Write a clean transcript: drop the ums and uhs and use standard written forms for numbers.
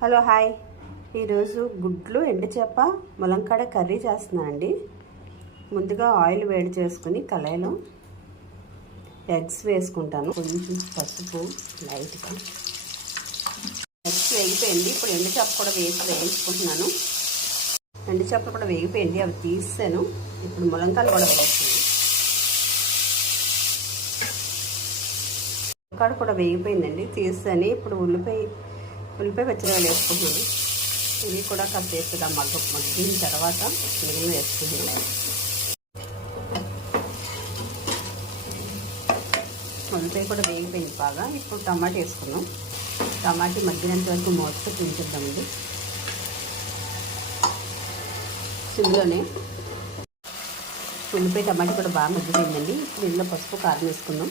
Hello hi. ఈరోజు గుడ్లు ఎండుచేప ములంకాడ curry చేస్తున్నానండి. ముందుగా ఆయిల్ వేడి చేసుకుని కళాయిలో ఎగ్స్ వేసుకుంటాను. కొంచెం పసుపు లైట్గా. ఎగ్స్ వేగిపోయింది. ఇప్పుడు ఎండుచేప కూడా వేయించుకుంటున్నాను. ఎండుచేపలు కూడా వేగిపోయింది, అవి తీసాను. ఇప్పుడు ములంకాయలు కూడా వేస్తున్నాను. ములంకాడ కూడా వేగిపోయిందండి, తీసాను. ఇప్పుడు ఉల్లిపాయ పచ్చిమిరపకాయలు వేసుకుంటున్నాను. ఇవి కూడా కాసేపుగా మగ్గిన తర్వాత మిగిలిన వేసుకుంటున్నాను. ఉల్లిపాయ కూడా వేగిపోయింది బాగా. ఇప్పుడు టమాటా వేసుకున్నాం. టమాటా మగ్గినంత వరకు మూత ఉంచుద్దామండి సిమ్లోనే. ఉల్లిపాయ టమాటా కూడా బాగా మగ్గిపోయిందండి. ఇప్పుడు ఇందులో పసుపు కారం వేసుకుందాం.